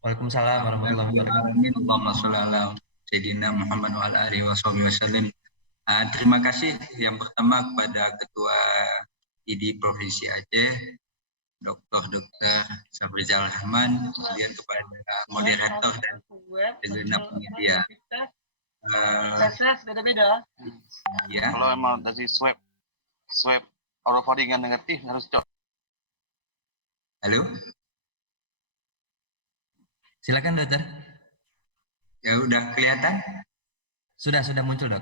Waalaikumsalam warahmatullahi wabarakatuh. Allahumma sholli ala Sayyidina Muhammad wa ala alihi wasallam. Terima kasih yang pertama kepada Ketua ID Provinsi Aceh, Dr. Safrizal Rahman, kemudian kepada moderator dan segenap media. Beda-beda. Ya. Kalau memang dari swab orofaringan negatif harus cok. Halo. Silakan dokter. Ya udah kelihatan? Sudah muncul dok.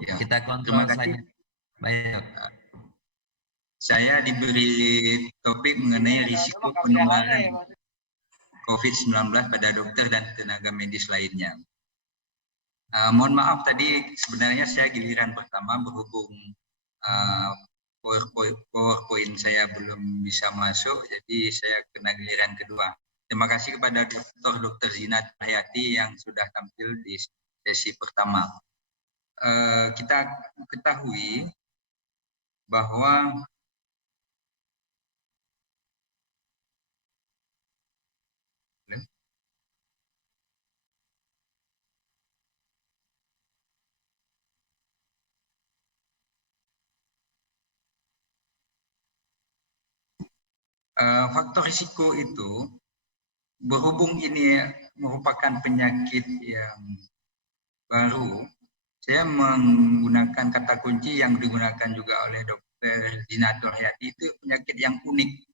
Ya. Kita kontrol saja. Baik dok. Saya diberi topik mengenai risiko penularan COVID-19 pada dokter dan tenaga medis lainnya. Mohon maaf tadi sebenarnya saya giliran pertama berhubung PowerPoint saya belum bisa masuk, jadi saya kena giliran kedua. Terima kasih kepada Dr. Zinat Hayati yang sudah tampil di sesi pertama. Kita ketahui bahwa faktor risiko itu berhubung ini merupakan penyakit yang baru, saya menggunakan kata kunci yang digunakan juga oleh Dr. Zinatul Hayati, itu penyakit yang unik.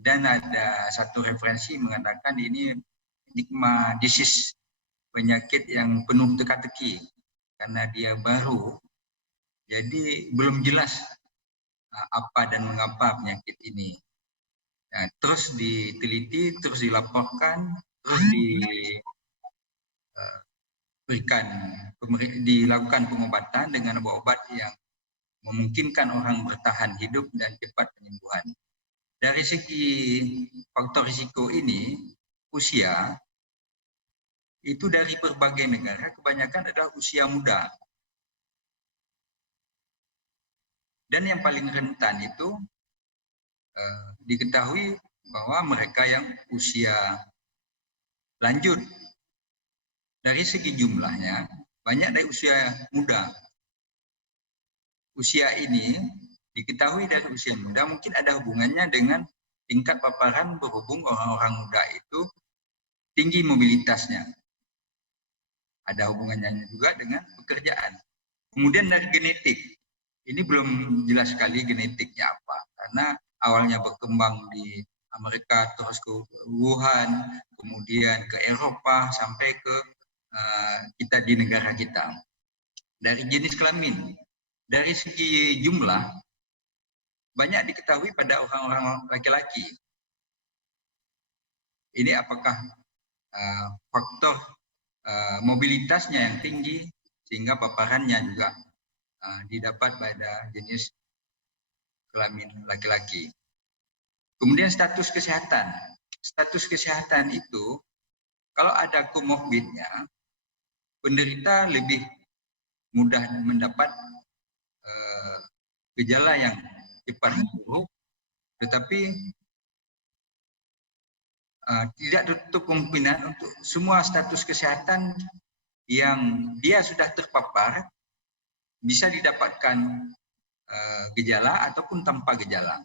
Dan ada satu referensi mengatakan ini enigma disease, penyakit yang penuh teka-teki karena dia baru, jadi belum jelas apa dan mengapa penyakit ini. Nah, terus diteliti, terus dilaporkan, terus dilakukan pengobatan dengan obat-obat yang memungkinkan orang bertahan hidup dan cepat penyembuhan. Dari segi faktor risiko ini, usia itu dari berbagai negara kebanyakan adalah usia muda. Dan yang paling rentan itu diketahui bahwa mereka yang usia lanjut. Dari segi jumlahnya, banyak dari usia muda. Usia ini diketahui dari usia muda mungkin ada hubungannya dengan tingkat paparan berhubung orang-orang muda itu tinggi mobilitasnya. Ada hubungannya juga dengan pekerjaan. Kemudian dari genetik, ini belum jelas sekali genetiknya apa, karena awalnya berkembang di Amerika, terus ke Wuhan, kemudian ke Eropa, sampai ke kita di negara kita. Dari jenis kelamin, dari segi jumlah, banyak diketahui pada orang-orang laki-laki. Ini apakah faktor mobilitasnya yang tinggi, sehingga paparannya juga didapat pada jenis kelamin laki-laki. Kemudian status kesehatan. Status kesehatan itu, kalau ada komorbidnya, penderita lebih mudah mendapat gejala yang cepat memburuk, tetapi tidak tutup kemungkinan untuk semua status kesehatan yang dia sudah terpapar bisa didapatkan gejala ataupun tanpa gejala.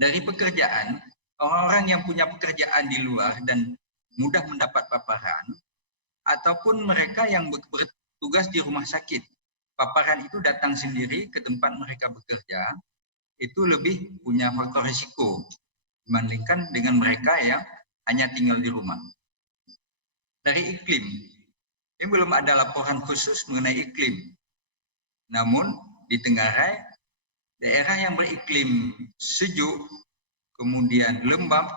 Dari pekerjaan, orang-orang yang punya pekerjaan di luar dan mudah mendapat paparan, ataupun mereka yang bertugas di rumah sakit, paparan itu datang sendiri ke tempat mereka bekerja, itu lebih punya faktor risiko dibandingkan dengan mereka yang hanya tinggal di rumah. Dari iklim, ini belum ada laporan khusus mengenai iklim. Namun di Tenggarai, daerah yang beriklim sejuk, kemudian lembab,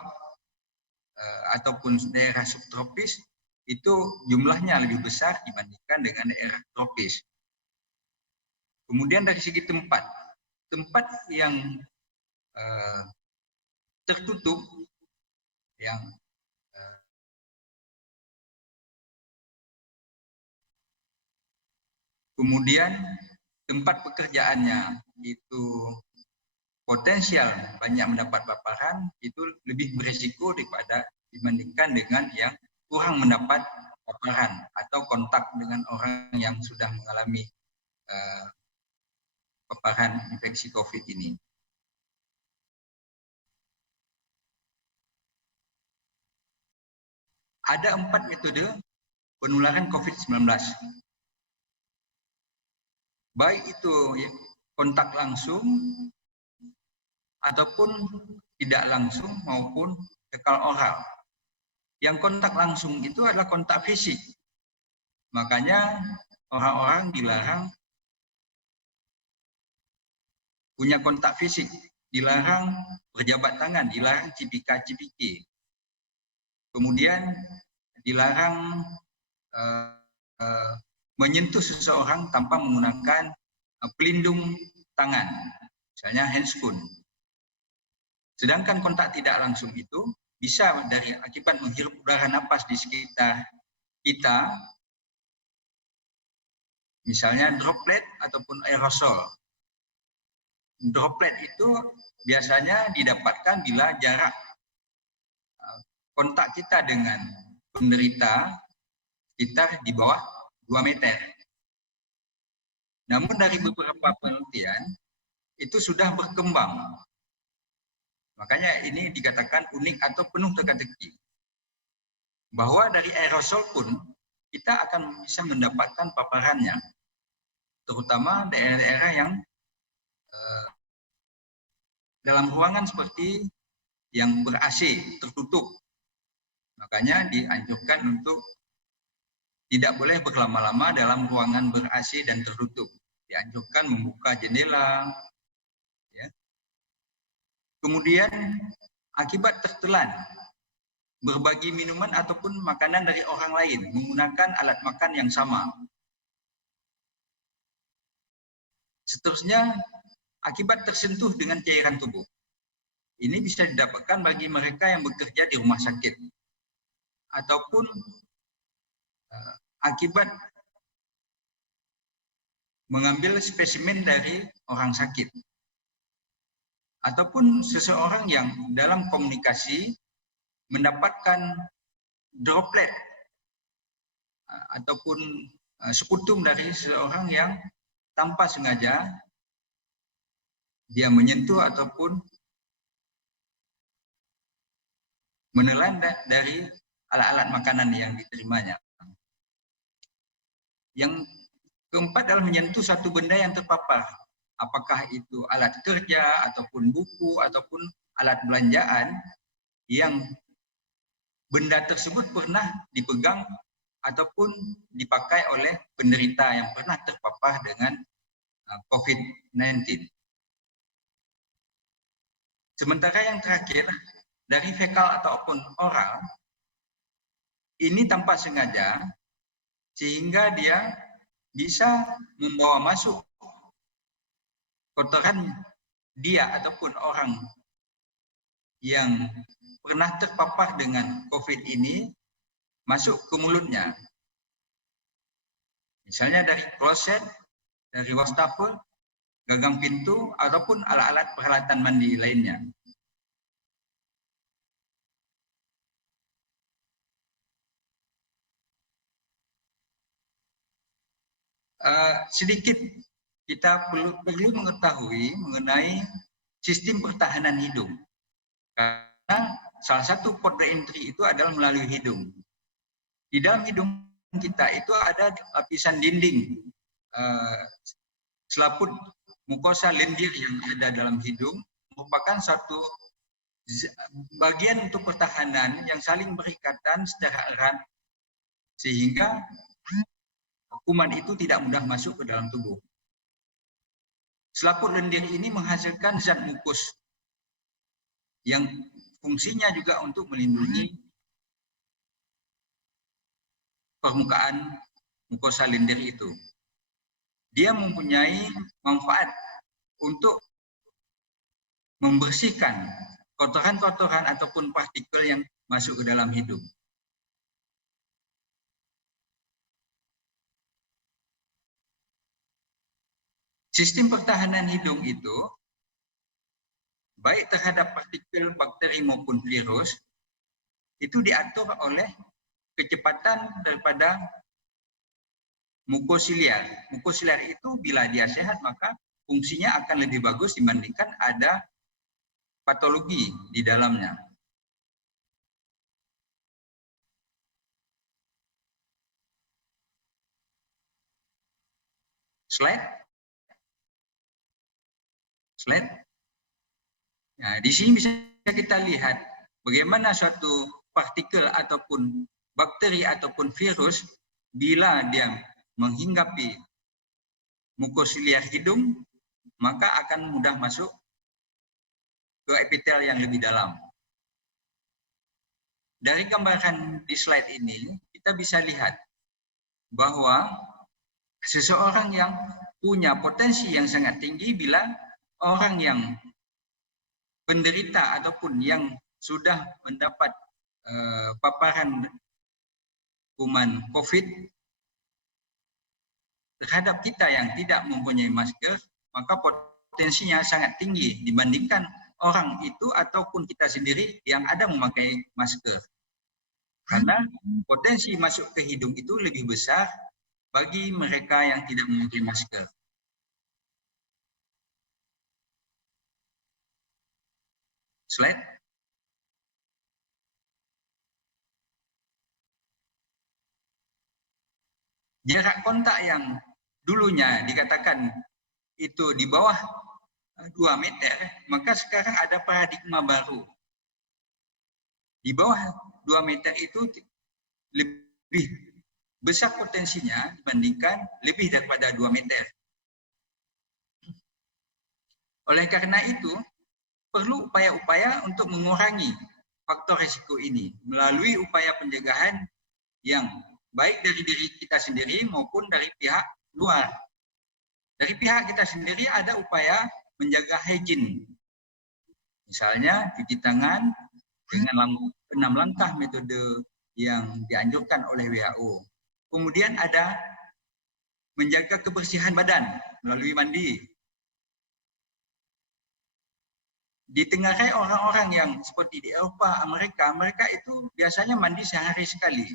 ataupun daerah subtropis, itu jumlahnya lebih besar dibandingkan dengan daerah tropis. Kemudian dari segi tempat yang tertutup, yang kemudian tempat pekerjaannya itu potensial banyak mendapat paparan, itu lebih berisiko dibandingkan dengan yang kurang mendapat paparan atau kontak dengan orang yang sudah mengalami paparan infeksi COVID ini. Ada 4 metode penularan COVID-19. Baik itu kontak langsung, ataupun tidak langsung maupun fekal oral. Yang kontak langsung itu adalah kontak fisik. Makanya orang-orang dilarang punya kontak fisik, dilarang berjabat tangan, dilarang cipika-cipiki. Kemudian dilarang menyentuh seseorang tanpa menggunakan pelindung tangan, misalnya handscoon. Sedangkan kontak tidak langsung itu bisa dari akibat menghirup udara napas di sekitar kita, misalnya droplet ataupun aerosol. Droplet itu biasanya didapatkan bila jarak kontak kita dengan penderita sekitar di bawah 2 meter. Namun dari beberapa penelitian itu sudah berkembang. Makanya ini dikatakan unik atau penuh teka-teki. Bahwa dari aerosol pun kita akan bisa mendapatkan paparannya. Terutama daerah-daerah yang dalam ruangan seperti yang ber-AC, tertutup. Makanya dianjurkan untuk tidak boleh berlama-lama dalam ruangan ber-AC dan tertutup. Dianjurkan membuka jendela. Ya. Kemudian akibat tertelan, berbagi minuman ataupun makanan dari orang lain menggunakan alat makan yang sama. Seterusnya, akibat tersentuh dengan cairan tubuh. Ini bisa didapatkan bagi mereka yang bekerja di rumah sakit. Ataupun akibat mengambil spesimen dari orang sakit. Ataupun seseorang yang dalam komunikasi mendapatkan droplet ataupun sekutum dari seseorang yang tanpa sengaja dia menyentuh ataupun menelan dari alat-alat makanan yang diterimanya. Yang keempat adalah menyentuh satu benda yang terpapar. Apakah itu alat kerja, ataupun buku, ataupun alat belanjaan yang benda tersebut pernah dipegang ataupun dipakai oleh penderita yang pernah terpapar dengan COVID-19. Sementara yang terakhir, dari fekal ataupun oral, ini tanpa sengaja, sehingga dia bisa membawa masuk kotoran dia ataupun orang yang pernah terpapar dengan COVID ini masuk ke mulutnya. Misalnya dari kloset, dari wastafel, gagang pintu, ataupun alat-alat peralatan mandi lainnya. Sedikit kita perlu mengetahui mengenai sistem pertahanan hidung. Karena salah satu port entry itu adalah melalui hidung. Di dalam hidung kita itu ada lapisan dinding selaput mukosa lendir yang ada dalam hidung, merupakan satu bagian untuk pertahanan yang saling berikatan secara erat sehingga kuman itu tidak mudah masuk ke dalam tubuh. Selaput lendir ini menghasilkan zat mukus yang fungsinya juga untuk melindungi permukaan mukosa lendir itu. Dia mempunyai manfaat untuk membersihkan kotoran-kotoran ataupun partikel yang masuk ke dalam hidung. Sistem pertahanan hidung itu baik terhadap partikel bakteri maupun virus itu diatur oleh kecepatan daripada mukosiliar. Mukosiliar itu bila dia sehat maka fungsinya akan lebih bagus dibandingkan ada patologi di dalamnya. Slide. Nah, di sini bisa kita lihat bagaimana suatu partikel ataupun bakteri ataupun virus bila dia menghinggapi mukosiliar hidung maka akan mudah masuk ke epitel yang lebih dalam. Dari gambaran di slide ini kita bisa lihat bahwa seseorang yang punya potensi yang sangat tinggi bila orang yang penderita ataupun yang sudah mendapat paparan kuman COVID terhadap kita yang tidak mempunyai masker, maka potensinya sangat tinggi dibandingkan orang itu ataupun kita sendiri yang ada memakai masker. Karena potensi masuk ke hidung itu lebih besar bagi mereka yang tidak memakai masker. Slide. Jarak kontak yang dulunya dikatakan itu di bawah 2 meter, maka sekarang ada paradigma baru. Di bawah 2 meter itu lebih besar potensinya dibandingkan lebih daripada 2 meter. Oleh karena itu, perlu upaya-upaya untuk mengurangi faktor risiko ini melalui upaya pencegahan yang baik dari diri kita sendiri maupun dari pihak luar. Dari pihak kita sendiri ada upaya menjaga hygiene. Misalnya cuci tangan dengan 6 langkah metode yang dianjurkan oleh WHO. Kemudian ada menjaga kebersihan badan melalui mandi. Ditengarai orang-orang yang seperti di Eropa, Amerika, mereka itu biasanya mandi sehari sekali.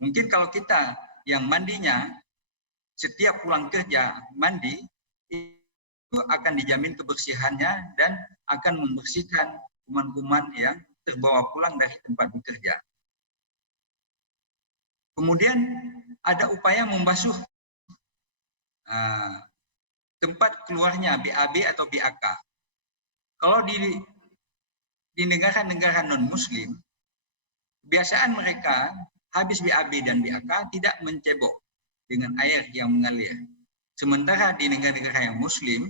Mungkin kalau kita yang mandinya setiap pulang kerja mandi, itu akan dijamin kebersihannya dan akan membersihkan kuman-kuman yang terbawa pulang dari tempat bekerja. Kemudian ada upaya membasuh tempat keluarnya BAB atau BAK. Kalau di negara-negara non-muslim, kebiasaan mereka habis BAB dan BAK tidak mencebok dengan air yang mengalir. Sementara di negara-negara yang muslim,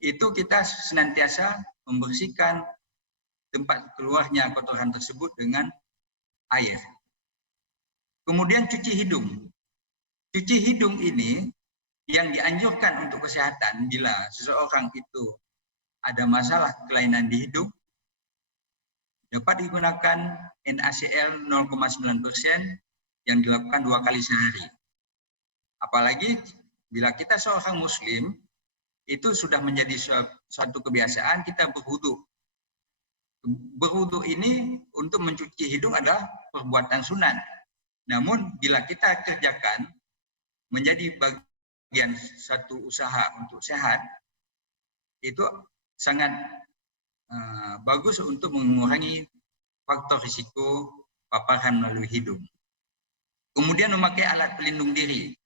itu kita senantiasa membersihkan tempat keluarnya kotoran tersebut dengan air. Kemudian cuci hidung. Cuci hidung ini yang dianjurkan untuk kesehatan bila seseorang itu ada masalah kelainan di hidung, dapat digunakan NaCl 0,9% yang dilakukan 2 kali sehari. Apalagi bila kita seorang muslim, itu sudah menjadi suatu kebiasaan kita berwudu. Berwudu ini untuk mencuci hidung adalah perbuatan sunat. Namun bila kita kerjakan menjadi bagian satu usaha untuk sehat, itu sangat bagus untuk mengurangi faktor risiko paparan melalui hidung. Kemudian memakai alat pelindung diri.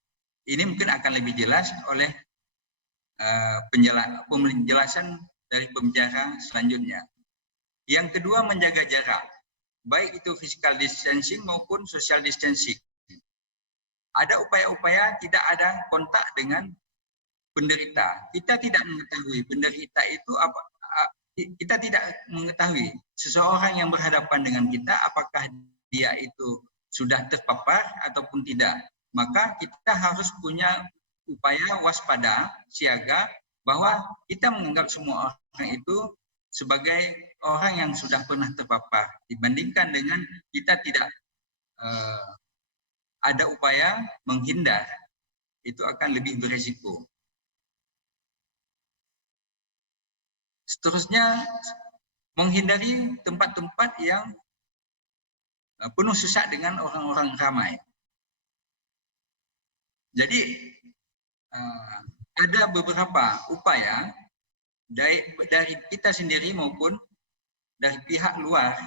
Ini mungkin akan lebih jelas oleh penjelasan dari pembicara selanjutnya. Yang kedua, menjaga jarak, baik itu physical distancing maupun social distancing. Ada upaya-upaya tidak ada kontak dengan penderita. Kita tidak mengetahui penderita itu apa. Kita tidak mengetahui seseorang yang berhadapan dengan kita apakah dia itu sudah terpapar ataupun tidak. Maka kita harus punya upaya waspada, siaga, bahwa kita menganggap semua orang itu sebagai orang yang sudah pernah terpapar, dibandingkan dengan kita tidak ada upaya menghindar, itu akan lebih berisiko. Seterusnya, menghindari tempat-tempat yang penuh sesak dengan orang-orang ramai. Jadi ada beberapa upaya dari kita sendiri maupun dari pihak luar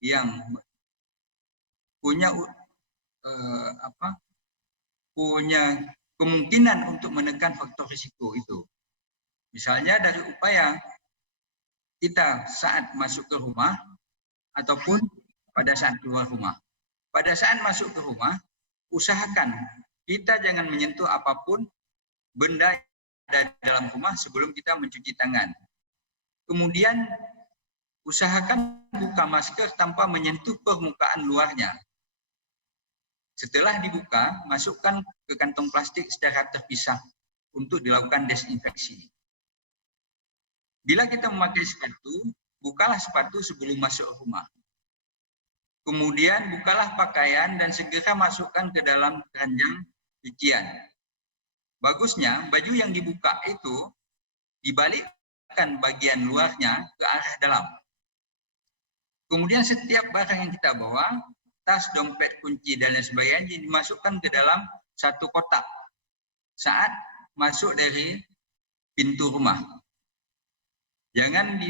yang punya punya kemungkinan untuk menekan faktor risiko itu. Misalnya dari upaya kita saat masuk ke rumah ataupun pada saat keluar rumah. Pada saat masuk ke rumah, usahakan kita jangan menyentuh apapun benda ada dalam rumah sebelum kita mencuci tangan. Kemudian usahakan buka masker tanpa menyentuh permukaan luarnya. Setelah dibuka, masukkan ke kantong plastik secara terpisah untuk dilakukan desinfeksi. Bila kita memakai sepatu, bukalah sepatu sebelum masuk rumah. Kemudian bukalah pakaian dan segera masukkan ke dalam keranjang cucian. Bagusnya baju yang dibuka itu dibalikkan bagian luarnya ke arah dalam. Kemudian setiap barang yang kita bawa, tas, dompet, kunci, dan lain sebagainya dimasukkan ke dalam satu kotak saat masuk dari pintu rumah. Jangan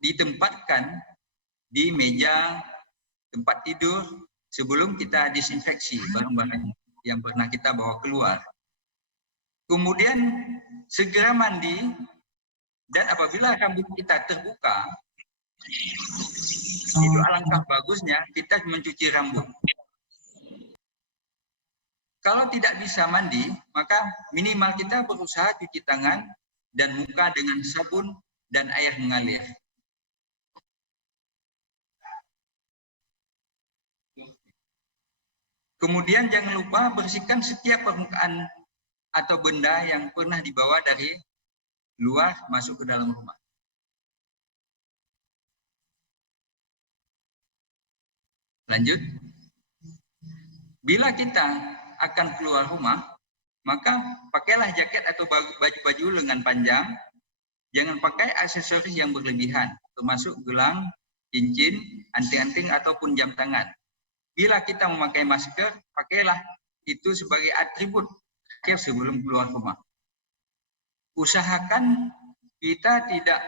ditempatkan di meja tempat tidur sebelum kita disinfeksi barang-barang yang pernah kita bawa keluar. Kemudian segera mandi, dan apabila rambut kita terbuka, itu alangkah bagusnya kita mencuci rambut. Kalau tidak bisa mandi, maka minimal kita berusaha cuci tangan dan muka dengan sabun dan air mengalir. Kemudian jangan lupa bersihkan setiap permukaan atau benda yang pernah dibawa dari luar masuk ke dalam rumah. Lanjut. Bila kita akan keluar rumah, maka pakailah jaket atau baju lengan panjang. Jangan pakai aksesoris yang berlebihan, termasuk gelang, cincin, anting-anting ataupun jam tangan. Bila kita memakai masker, pakailah itu sebagai atribut sebelum keluar rumah. Usahakan kita tidak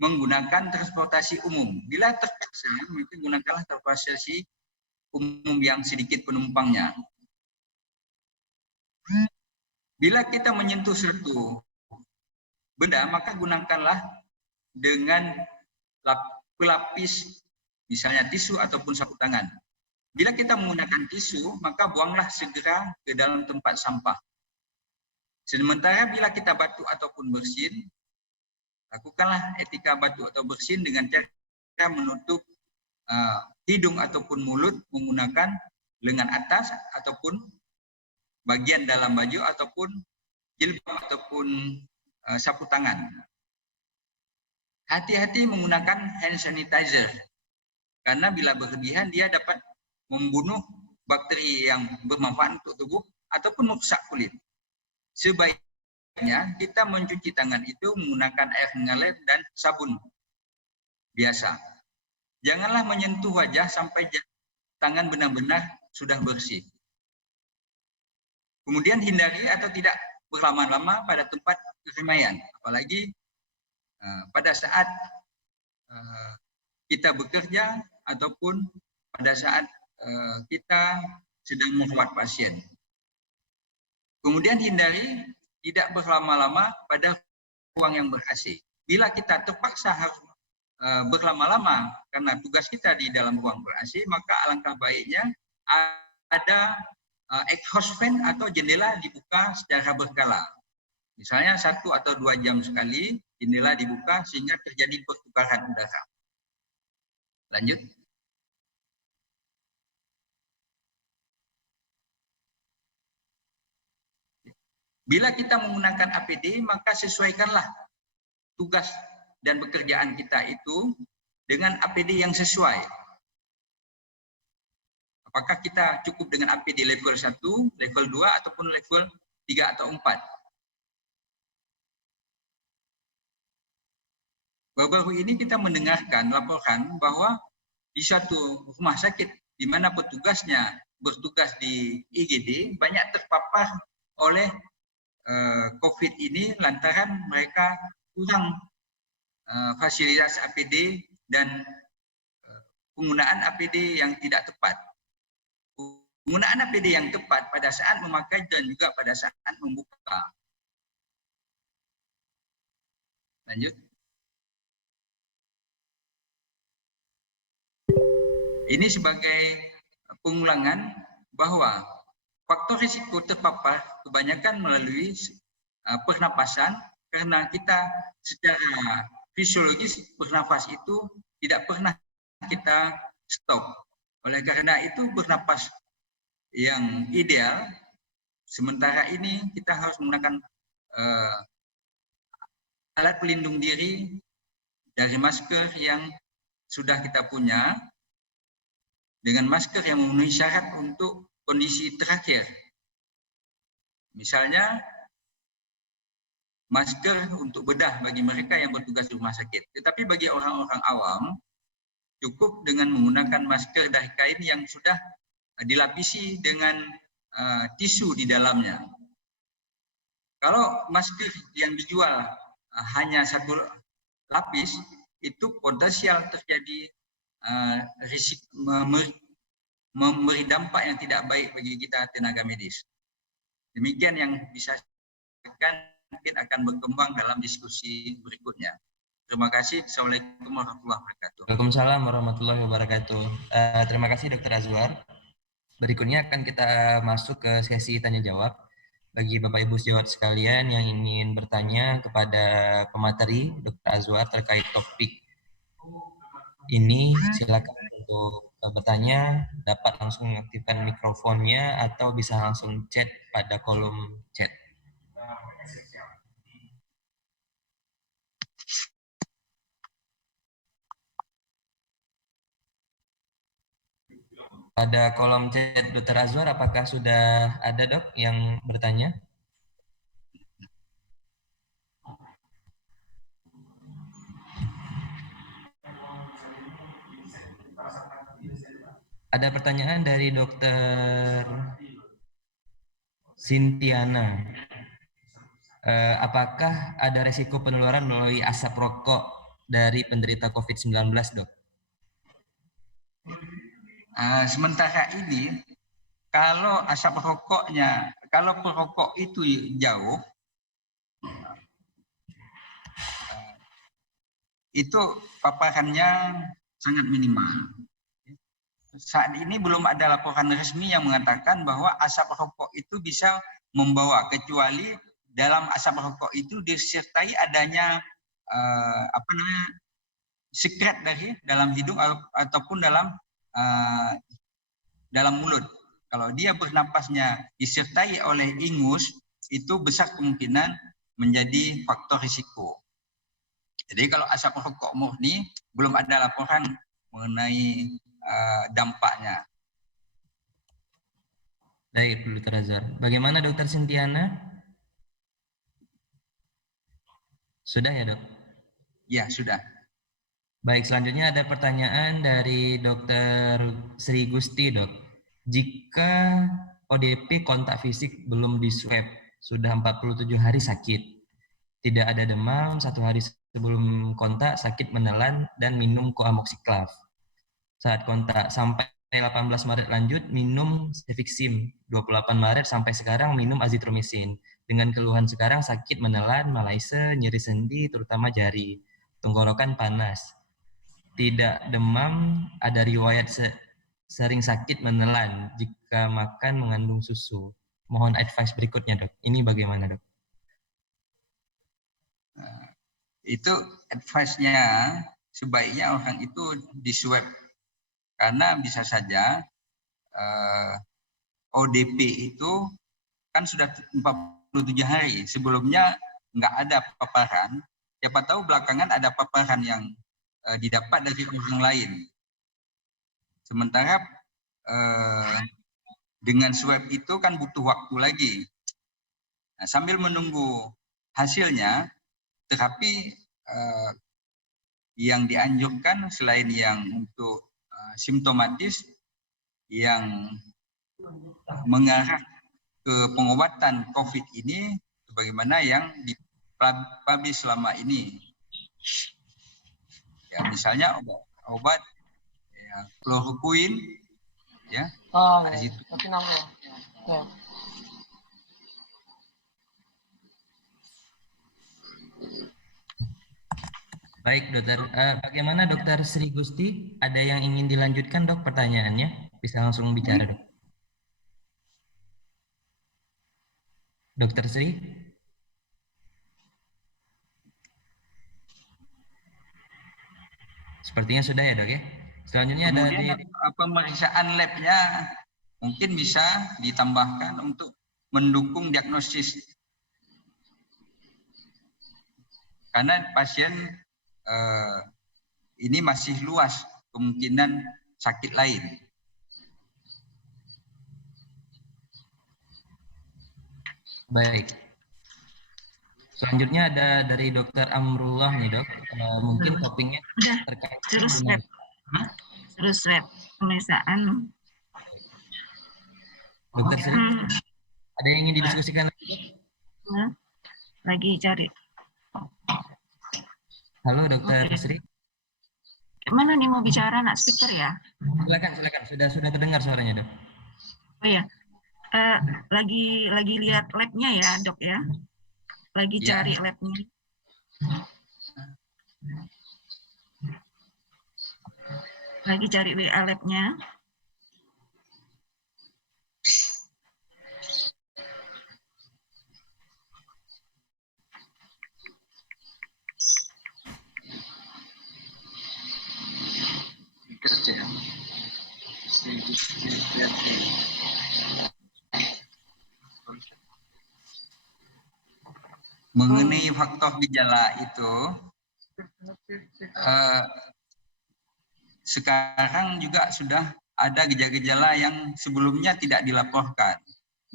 menggunakan transportasi umum. Bila terpaksa, maka gunakanlah transportasi umum yang sedikit penumpangnya. Bila kita menyentuh suatu benda, maka gunakanlah dengan pelapis, misalnya tisu ataupun sapu tangan. Bila kita menggunakan tisu, maka buanglah segera ke dalam tempat sampah. Sementara bila kita batuk ataupun bersin, lakukanlah etika batuk atau bersin dengan cara menutup hidung ataupun mulut menggunakan lengan atas ataupun bagian dalam baju ataupun jilbab ataupun sapu tangan. Hati-hati menggunakan hand sanitizer, karena bila berlebihan dia dapat membunuh bakteri yang bermanfaat untuk tubuh ataupun merusak kulit. Sebaiknya kita mencuci tangan itu menggunakan air mengalir dan sabun biasa. Janganlah menyentuh wajah sampai tangan benar-benar sudah bersih. Kemudian hindari atau tidak berlama-lama pada tempat keramaian, apalagi pada saat kita bekerja ataupun pada saat kita sedang merawat pasien. Kemudian hindari tidak berlama-lama pada ruang yang ber-AC. Bila kita terpaksa harus berlama-lama karena tugas kita di dalam ruang ber-AC, maka alangkah baiknya ada exhaust fan atau jendela dibuka secara berkala. Misalnya 1 atau 2 jam sekali jendela dibuka sehingga terjadi pertukaran udara. Lanjut. Bila kita menggunakan APD, maka sesuaikanlah tugas dan pekerjaan kita itu dengan APD yang sesuai. Apakah kita cukup dengan APD level 1, level 2, ataupun level 3 atau 4? Baru-baru ini kita mendengarkan laporan bahwa di suatu rumah sakit di mana petugasnya bertugas di IGD banyak terpapar oleh COVID ini lantaran mereka kurang fasilitas APD dan penggunaan APD yang tidak tepat. Penggunaan APD yang tepat pada saat memakai dan juga pada saat membuka. Lanjut. Ini sebagai pengulangan bahwa faktor risiko terpapar kebanyakan melalui pernapasan karena kita secara fisiologis bernafas itu tidak pernah kita stop. Oleh karena itu bernapas yang ideal sementara ini kita harus menggunakan alat pelindung diri dari masker yang sudah kita punya dengan masker yang memenuhi syarat untuk kondisi terakhir. Misalnya masker untuk bedah bagi mereka yang bertugas di rumah sakit. Tetapi bagi orang-orang awam cukup dengan menggunakan masker dari kain yang sudah dilapisi dengan tisu di dalamnya. Kalau masker yang dijual hanya satu lapis, itu potensial terjadi risiko memberi dampak yang tidak baik bagi kita tenaga medis. Demikian yang bisa mungkin akan berkembang dalam diskusi berikutnya. Terima kasih. Assalamualaikum warahmatullahi wabarakatuh. Waalaikumsalam warahmatullahi wabarakatuh. Terima kasih Dr. Azwar. Berikutnya akan kita masuk ke sesi tanya jawab. Bagi Bapak Ibu sejawat sekalian yang ingin bertanya kepada pemateri Dr. Azwar terkait topik ini, silakan untuk bertanya, dapat langsung mengaktifkan mikrofonnya atau bisa langsung chat pada kolom chat. Pada kolom chat Dr. Azwar, apakah sudah ada dok yang bertanya? Ada pertanyaan dari Dr. Sintiana. Apakah ada resiko penularan melalui asap rokok dari penderita COVID-19, dok? Sementara ini, kalau asap rokoknya, kalau perokok itu jauh, itu paparannya sangat minimal. Saat ini belum ada laporan resmi yang mengatakan bahwa asap rokok itu bisa membawa, kecuali dalam asap rokok itu disertai adanya sekret dari dalam hidung ataupun dalam mulut. Kalau dia bernapasnya disertai oleh ingus, itu besar kemungkinan menjadi faktor risiko. Jadi kalau asap rokok murni belum ada laporan mengenai dampaknya. Baik, Dr. Azhar. Bagaimana Dr. Sintiana? Sudah ya, dok? Ya, sudah. Baik, selanjutnya ada pertanyaan dari Dr. Sri Gusti, dok. Jika ODP kontak fisik belum di swab, sudah 47 hari sakit, tidak ada demam, 1 hari sebelum kontak sakit menelan dan minum coamoxiclav. Saat kontak sampai 18 Maret lanjut minum cefixim, 28 Maret sampai sekarang minum azitromisin. Dengan keluhan sekarang sakit menelan, malaise, nyeri sendi terutama jari, tenggorokan panas. Tidak demam, ada riwayat sering sakit menelan jika makan mengandung susu. Mohon advice berikutnya, dok. Ini bagaimana, dok? Itu advice-nya sebaiknya orang itu di swab. Karena bisa saja ODP itu kan sudah 47 hari. Sebelumnya nggak ada paparan. Siapa tahu belakangan ada paparan yang didapat dari orang lain. Sementara dengan swab itu kan butuh waktu lagi. Nah, sambil menunggu hasilnya, terapi yang dianjurkan selain yang untuk simptomatis yang mengarah ke pengobatan COVID ini sebagaimana yang dipublish selama ini. Ya, misalnya obat ya, chloroquine, ya, ada situ. Baik, dokter. Bagaimana dokter Sri Gusti? Ada yang ingin dilanjutkan, dok, pertanyaannya? Bisa langsung bicara, dok. Dokter Sri? Sepertinya sudah ya, dok ya. Selanjutnya Kemudian ada pemeriksaan labnya mungkin bisa ditambahkan untuk mendukung diagnosis. Karena pasien ini masih luas kemungkinan sakit lain. Baik. Selanjutnya ada dari Dokter Amrullah nih, dok. Mungkin topiknya terkait terus swab pemeriksaan. Dokter Sri, ada yang ingin didiskusikan lagi? Lagi cari. Halo, Dokter Sri. Mana nih mau bicara, nak speaker ya? Silakan. Sudah terdengar suaranya, dok. Oh ya, lagi lihat labnya ya, dok ya. Lagi cari labnya. Lagi cari WA labnya. Kerja. Mengenai faktor gejala itu, sekarang juga sudah ada gejala-gejala yang sebelumnya tidak dilaporkan.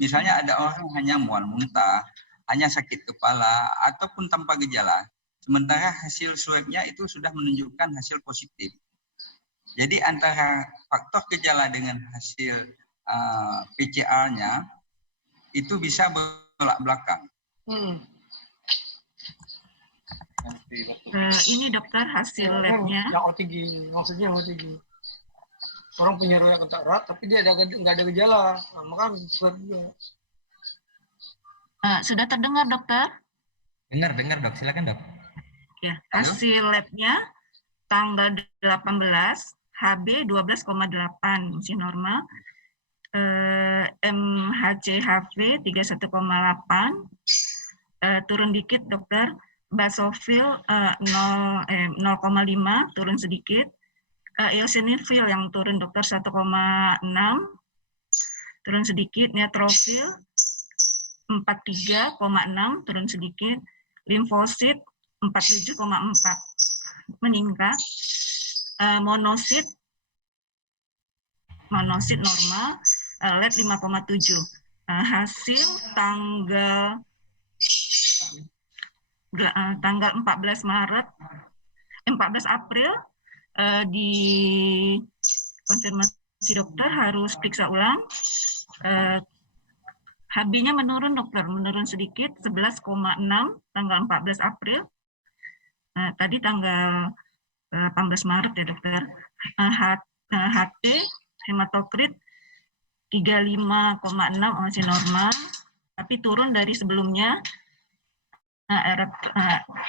Misalnya ada orang hanya mual muntah, hanya sakit kepala, ataupun tanpa gejala. Sementara hasil swabnya itu sudah menunjukkan hasil positif. Jadi antara faktor gejala dengan hasil PCR-nya itu bisa bertolak belakang. Ini dokter hasil labnya. Yang OTG, maksudnya OTG. Orang punya riwayat kontak erat, tapi dia nggak ada gejala. Nah, maka sudah terdengar, dokter? Dengar, dok. Silakan, dok. Ya, hasil labnya tanggal 18, HB 12,8 masih normal. MHC-HV 31,8, turun dikit, dokter. Basofil 0,5 turun sedikit. Eosinofil yang turun, dokter 1,6 turun sedikit. Neutrofil 43,6 turun sedikit. Limfosit 47,4 meningkat. Monosit normal, lab 5,7. Hasil tanggal 14 April di konfirmasi dokter harus periksa ulang. HB-nya menurun, dokter, menurun sedikit 11,6 tanggal 14 April. Tadi tanggal 18 Maret ya, dokter. HT hematokrit 35,6 masih normal, tapi turun dari sebelumnya.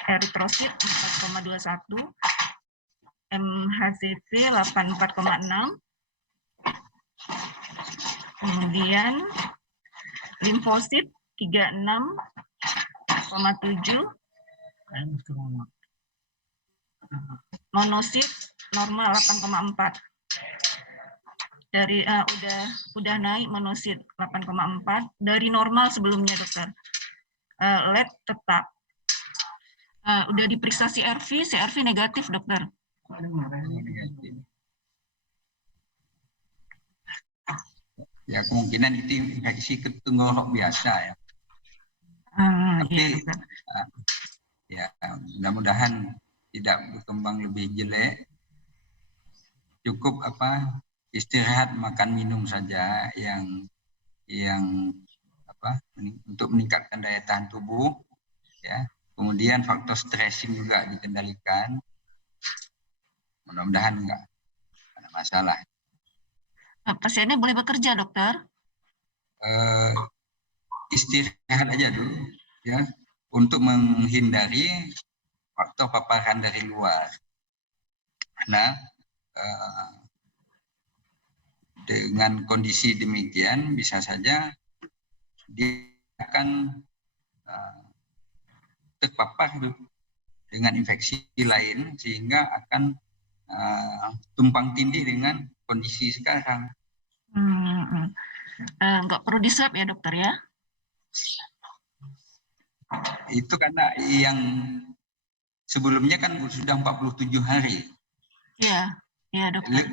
Eritrosit 4,21, MHCV 84,6, kemudian limfosit 36,7, monosit normal 8,4. Dari udah naik monosit 8,4 dari normal sebelumnya, dokter. Lab tetap. Udah diperiksa CRV negatif, dokter. Ya, kemungkinan itu infeksi tenggorok biasa ya. Tapi ya, mudah-mudahan tidak berkembang lebih jelek. Cukup istirahat, makan, minum saja yang untuk meningkatkan daya tahan tubuh, ya. Kemudian faktor stressing juga dikendalikan. Mudah-mudahan enggak ada masalah. Pasiennya boleh bekerja, dokter? Istirahat aja dulu, ya, untuk menghindari faktor paparan dari luar. Karena dengan kondisi demikian bisa saja dia akan terpapar dengan infeksi lain sehingga akan tumpang tindih dengan kondisi sekarang. Nggak perlu di swab ya dokter ya? Itu karena yang sebelumnya kan sudah 47 hari. Iya, iya dokter.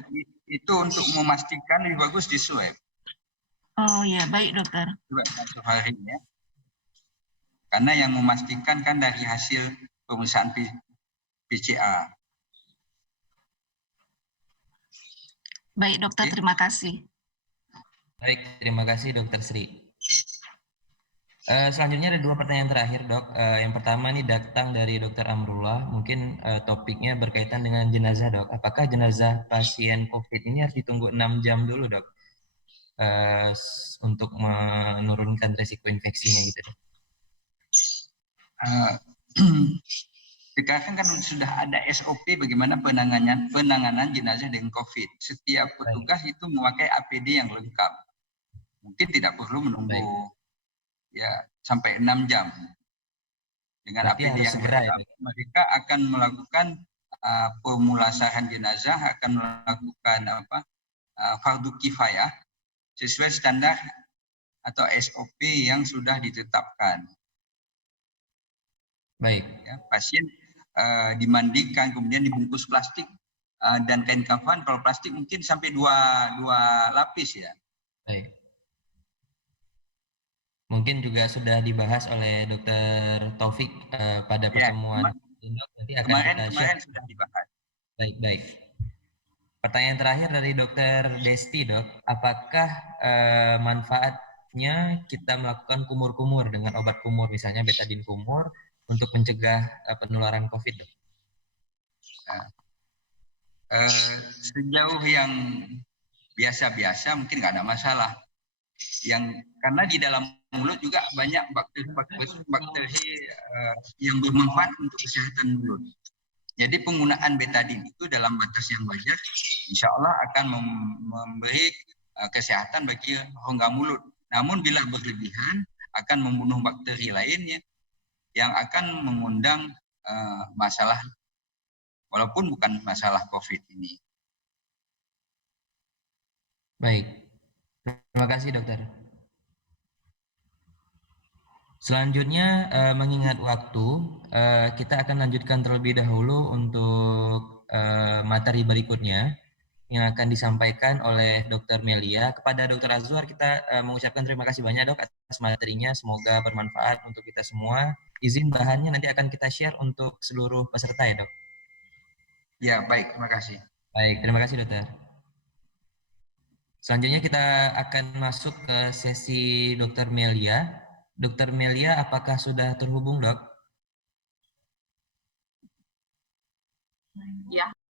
Itu untuk memastikan lebih bagus di swab. Oh iya, baik dokter. Swab 1 hari ya. Karena yang memastikan kan dari hasil pemeriksaan PCR. Baik dokter, terima kasih. Baik, terima kasih Dokter Sri. Selanjutnya ada 2 pertanyaan terakhir, Dok. Yang pertama ini datang dari Dokter Amrullah. Mungkin topiknya berkaitan dengan jenazah, Dok. Apakah jenazah pasien COVID ini harus ditunggu 6 jam dulu, Dok? Untuk menurunkan risiko infeksinya gitu, Dok. Sekarang kan sudah ada SOP bagaimana penanganan jenazah dengan COVID. Setiap petugas itu memakai APD yang lengkap. Mungkin tidak perlu menunggu sampai 6 jam. Dengan Berarti APD yang segera, lengkap, ya? mereka akan melakukan pemulasaran jenazah, akan melakukan fardu kifayah sesuai standar atau SOP yang sudah ditetapkan. Baik. Ya, pasien dimandikan, kemudian dibungkus plastik dan kain kafan. Kalau plastik mungkin sampai dua lapis ya. Baik. Mungkin juga sudah dibahas oleh Dokter Taufik pada pertemuan nanti akan kemarin sudah dibahas. Baik. Pertanyaan terakhir dari Dokter Desti, Dok. Apakah manfaatnya kita melakukan kumur-kumur dengan obat kumur, misalnya betadin kumur, untuk mencegah penularan COVID, Dok? Sejauh yang biasa-biasa mungkin nggak ada masalah. Karena di dalam mulut juga banyak bakteri yang bermanfaat untuk kesehatan mulut. Jadi penggunaan betadin itu dalam batas yang wajar, insya Allah akan memberi kesehatan bagi rongga mulut. Namun bila berlebihan akan membunuh bakteri lainnya yang akan mengundang masalah, walaupun bukan masalah COVID ini. Baik, terima kasih dokter. Selanjutnya, mengingat waktu, kita akan lanjutkan terlebih dahulu untuk materi berikutnya yang akan disampaikan oleh Dr. Melia. Kepada Dr. Azwar kita mengucapkan terima kasih banyak, Dok, atas materinya. Semoga bermanfaat untuk kita semua. Izin bahannya nanti akan kita share untuk seluruh peserta ya, Dok. Ya, baik. Terima kasih. Baik, terima kasih, Dokter. Selanjutnya kita akan masuk ke sesi Dr. Melia. Dr. Melia, apakah sudah terhubung, Dok? Ya.